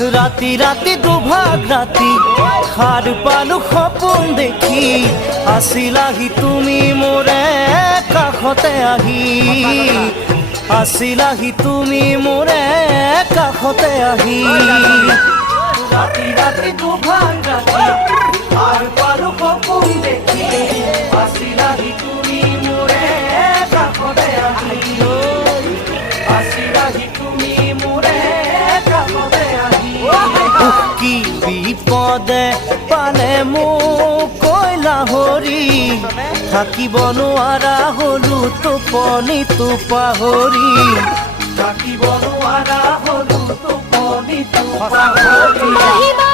ৰাতি ৰাতি দুভাগ ৰাতি সাৰ পালো সপোন দেখি আছিলাহি তুমি মোৰে কাষতে আহি আছিলাহি তুমি মোৰে কাষতে আহি ৰাতি ৰাতি দুভাগ ৰাতি সাৰ পালো সপোন দেখি আছিলাহি তুমি মোৰে কাষতে আহি আছিলাহি তুমি মোৰে কাষতে আহি কি বিপদে পালে মোক কৈলা হৰি থাকিব নোৱাৰা হলো টোপনিটো পাহৰি থাকিব নোৱাৰা হলো টোপনিটো পাহৰি